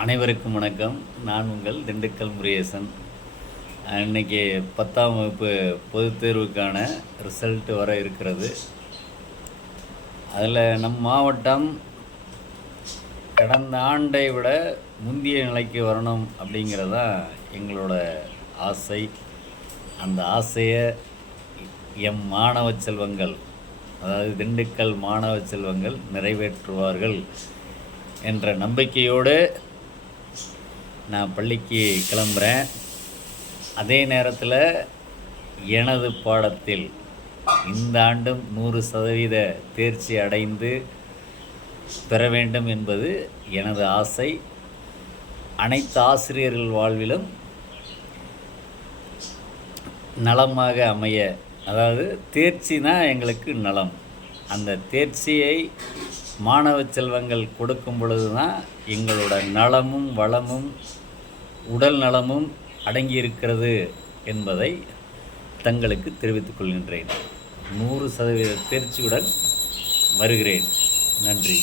அனைவருக்கும் வணக்கம். நான் உங்கள் திண்டுக்கல் முருகேசன். இன்றைக்கி 10ஆம் வகுப்பு பொதுத் தேர்வுக்கான ரிசல்ட்டு வர இருக்கிறது. அதில் நம் மாவட்டம் கடந்த ஆண்டை விட முந்தைய நிலைக்கு வரணும் அப்படிங்கிறதான் எங்களோட ஆசை. அந்த ஆசையை எம் மாணவ செல்வங்கள், அதாவது திண்டுக்கல் மாணவ செல்வங்கள் நிறைவேற்றுவார்கள் என்ற நம்பிக்கையோடு நான் பள்ளிக்கு கிளம்புறேன். அதே நேரத்தில் எனது பாடத்தில் இந்த ஆண்டும் 100% தேர்ச்சி அடைந்து பெற வேண்டும் என்பது எனது ஆசை. அனைத்து ஆசிரியர்கள் வாழ்விலும் நலமாக அமைய, அதாவது தேர்ச்சி தான் எங்களுக்கு நலம். அந்த தேர்ச்சியை மாணவ செல்வங்கள் கொடுக்கும் பொழுது தான் எங்களோட நலமும் வளமும் உடல் நலமும் அடங்கியிருக்கிறது என்பதை தங்களுக்கு தெரிவித்துக் கொள்கின்றேன். 100% தேர்ச்சியுடன் வருகிறேன். நன்றி.